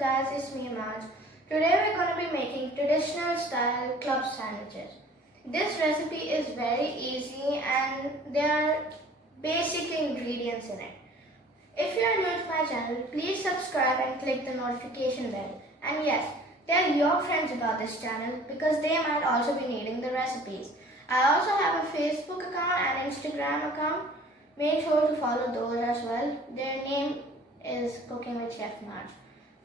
guys, it's me Maj. Today we're going to be making traditional style club sandwiches. This recipe is very easy and there are basic ingredients in it. If you are new to my channel, please subscribe and click the notification bell. And yes, tell your friends about this channel because they might also be needing the recipes. I also have a Facebook account and Instagram account. Make sure to follow those as well. Their name is Cooking with Chef MAJ.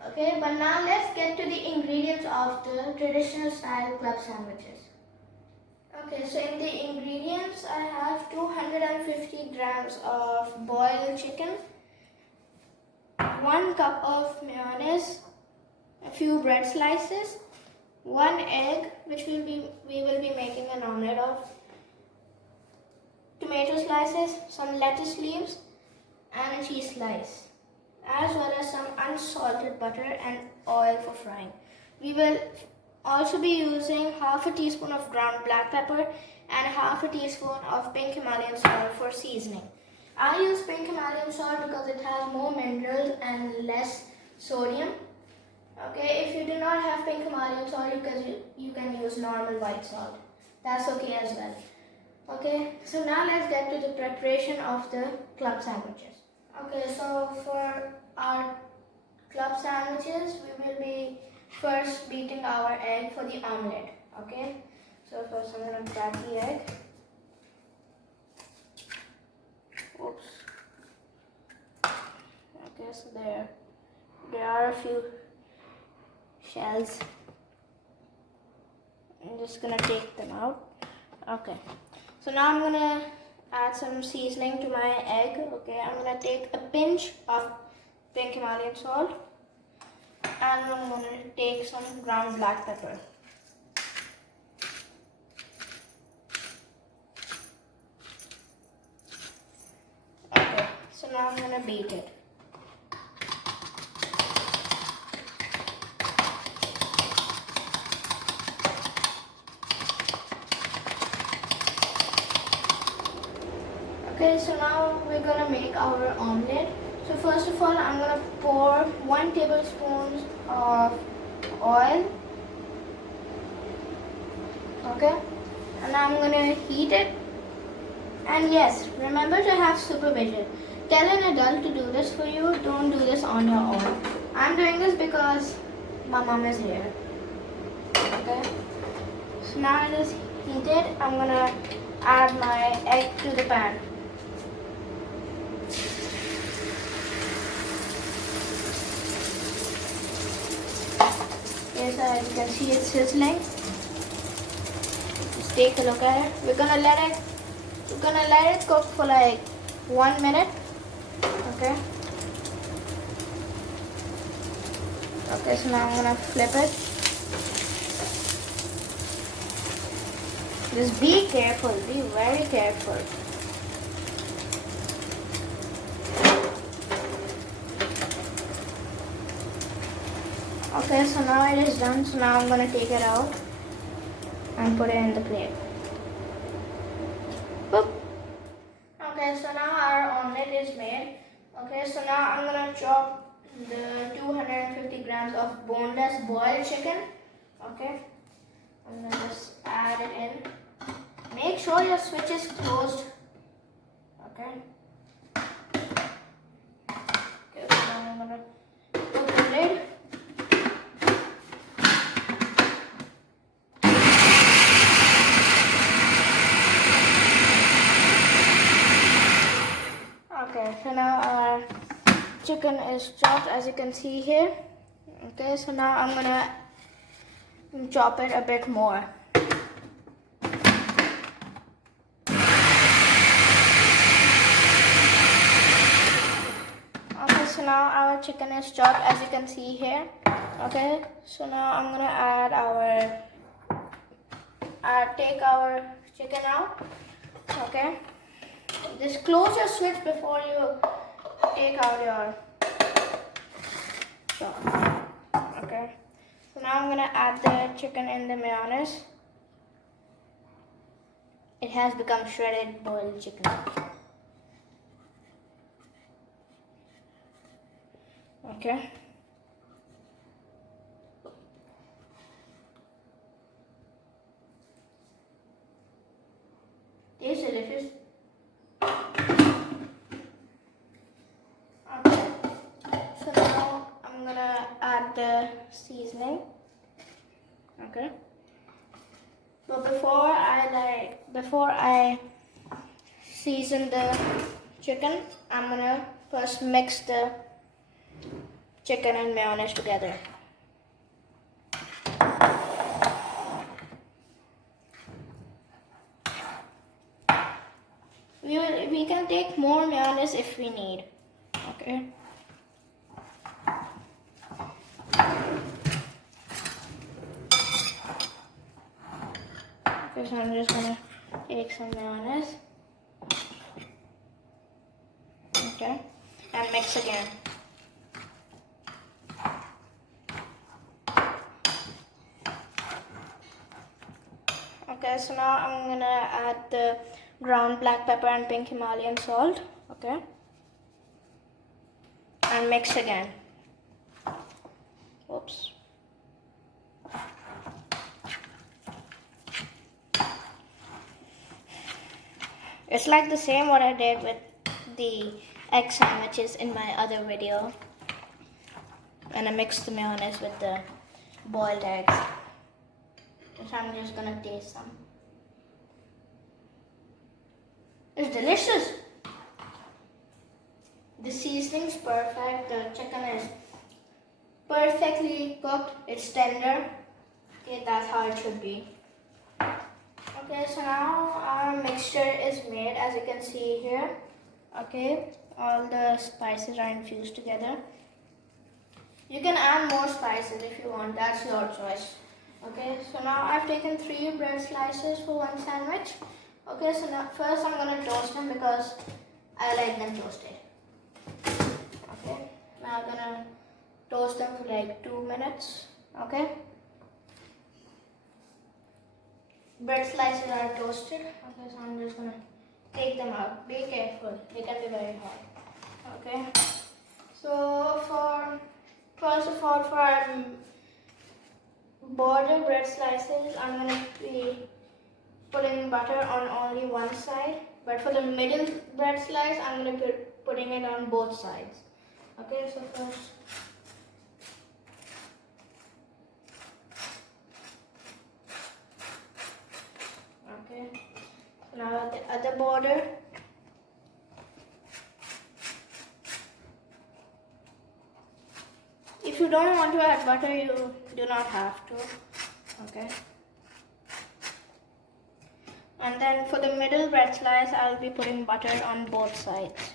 Okay, but now let's get to the ingredients of the traditional style club sandwiches. Okay, so in the ingredients I have 250 grams of boiled chicken, 1 cup of mayonnaise, a few bread slices, 1 egg which we will be making an omelette of, tomato slices, some lettuce leaves and a cheese slice, as well as some unsalted butter and oil for frying. We will also be using half a teaspoon of ground black pepper and half a teaspoon of pink Himalayan salt for seasoning. I use pink Himalayan salt because it has more minerals and less sodium. Okay, if you do not have pink Himalayan salt, you can use normal white salt. That's okay as well. Okay, so now let's get to the preparation of the club sandwiches. Okay, so for our club sandwiches, we will be first beating our egg for the omelette. Okay, so first I'm going to crack the egg. Oops. Okay, so there are a few shells. I'm just going to take them out. Okay, so now I'm going to add some seasoning to my egg. Okay, I'm going to take a pinch of pink Himalayan salt and I'm going to take some ground black pepper. Okay, so now I'm going to beat it. Okay, so now we're going to make our omelette. So first of all, I'm going to pour 1 tablespoon of oil. Okay, and now I'm going to heat it. And yes, remember to have supervision. Tell an adult to do this for you. Don't do this on your own. I'm doing this because my mom is here. Okay, so now it is heated. I'm going to add my egg to the pan. So as you can see, it's sizzling. Just take a look at it. We're gonna let it cook for like 1 minute. Okay. Okay, so now I'm gonna flip it. Just be careful, be very careful. Okay, so now it is done. So now I'm going to take it out and put it in the plate. Boop. Okay, so now our omelette is made. Okay, so now I'm going to chop the 250 grams of boneless boiled chicken. Okay, I'm going to just add it in. Make sure your switch is closed. Okay. Okay, so now I'm going to put the lid. Okay, so now our chicken is chopped, as you can see here. Okay, so now I'm gonna chop it a bit more. Okay, so now our chicken is chopped, as you can see here. Okay, so now I'm gonna take our chicken out. Okay. Just close your switch before you take out your chop. Okay. So now I'm gonna add the chicken in the mayonnaise. It has become shredded boiled chicken. Okay. the seasoning. Okay. But before I season the chicken, I'm gonna first mix the chicken and mayonnaise together. We can take more mayonnaise if we need. Okay. Okay, so I'm just gonna take some mayonnaise. Okay, and mix again. Okay, so now I'm gonna add the ground black pepper and pink Himalayan salt. Okay, and mix again. Oops. It's like the same what I did with the egg sandwiches in my other video. And I mixed the mayonnaise with the boiled eggs. So I'm just gonna taste some. It's delicious. The seasoning's perfect. The chicken is perfectly cooked. It's tender. Okay, that's how it should be. Okay, so now our mixture is made, as you can see here. Okay, all the spices are infused together. You can add more spices if you want, that's your choice. Okay, so now I've taken 3 bread slices for one sandwich. Okay, so now first I'm gonna toast them because I like them toasted. Okay, now I'm gonna toast them for like 2 minutes. Okay. Bread slices are toasted. Okay, so I'm just gonna take them out. Be careful, they can be very hot. Okay, so first of all, for our border bread slices, I'm gonna be putting butter on only one side. But for the middle bread slice, I'm gonna be putting it on both sides. Okay, so first. Okay, now the other border. If you don't want to add butter, you do not have to. Okay. And then for the middle bread slice, I'll be putting butter on both sides.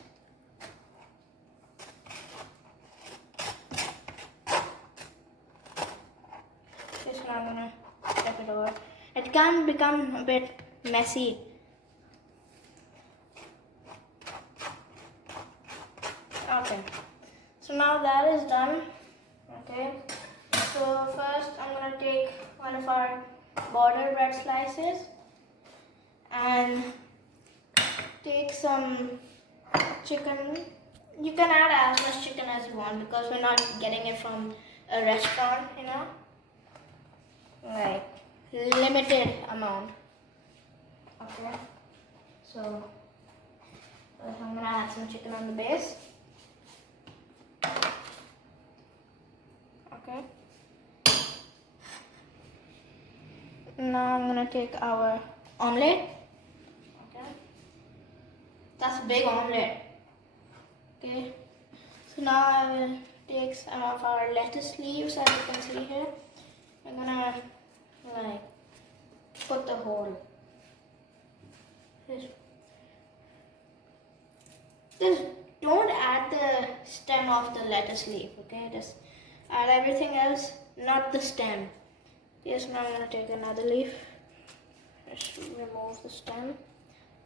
Okay, so now I'm gonna flip it over. It can become a bit messy. Okay, so now that is done. Okay, so first I'm gonna take one of our border bread slices and take some chicken. You can add as much chicken as you want because we're not getting it from a restaurant, you know, like limited amount. Okay, so first I'm gonna add some chicken on the base. Okay, now I'm gonna take our omelette. Okay, that's a big omelette. Okay, so now I will take some of our lettuce leaves, as you can see here. I'm gonna like put the whole. Just don't add the stem of the lettuce leaf. Okay, just add everything else, not the stem. Yes, now I'm gonna take another leaf. Just remove the stem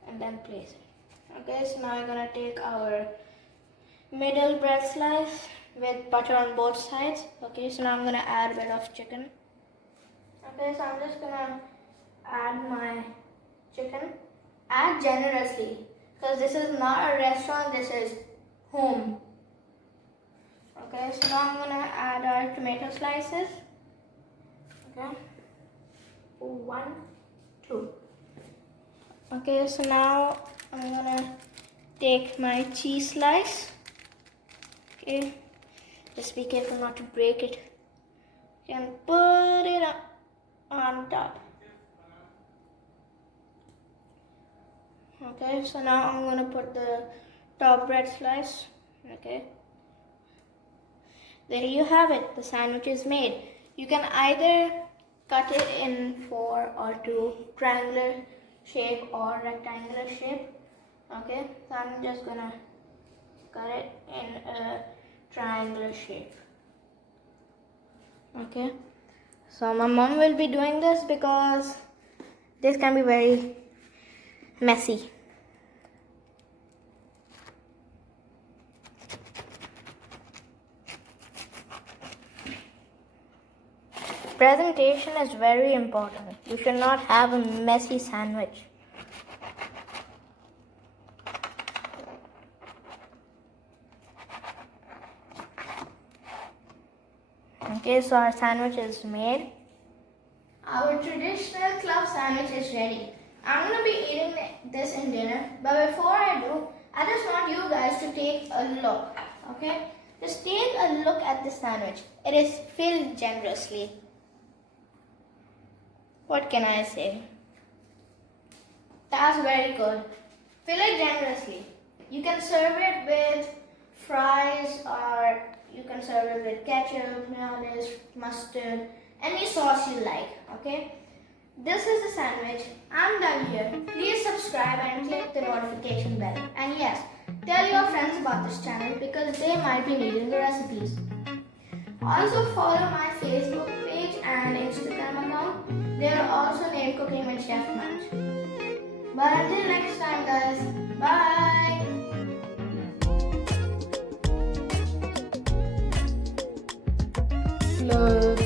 and then place it. Okay, so now I'm gonna take our middle bread slice with butter on both sides. Okay, so now I'm gonna add a bit of chicken. Okay, so I'm just gonna add my chicken. Add generously because this is not a restaurant, this is home. Okay, so now I'm gonna add our tomato slices. Okay, 1, 2. Okay, so now I'm gonna take my cheese slice. Okay, just be careful not to break it. You can put it on top. Okay, so now I'm gonna put the top bread slice. Okay, there you have it. The sandwich is made. You can either cut it in 4 or 2 triangular shape or rectangular shape. Okay, so I'm just gonna cut it in a triangular shape. Okay, so my mom will be doing this because this can be very messy. Presentation is very important. You should not have a messy sandwich. Okay, so our sandwich is made. Our traditional club sandwich is ready. I'm going to be eating this in dinner, but before I do, I just want you guys to take a look. Okay, just take a look at the sandwich. It is filled generously. What can I say? That's very good. Fill it generously. You can serve it with fries or you can serve it with ketchup, mayonnaise, mustard, any sauce you like. Okay? This is the sandwich. I'm done here. Please subscribe and click the notification bell. And yes, tell your friends about this channel because they might be needing the recipes. Also follow my Facebook page and Instagram account. They are also named Cooking with Chef MAJ. But until next time guys, bye! Love.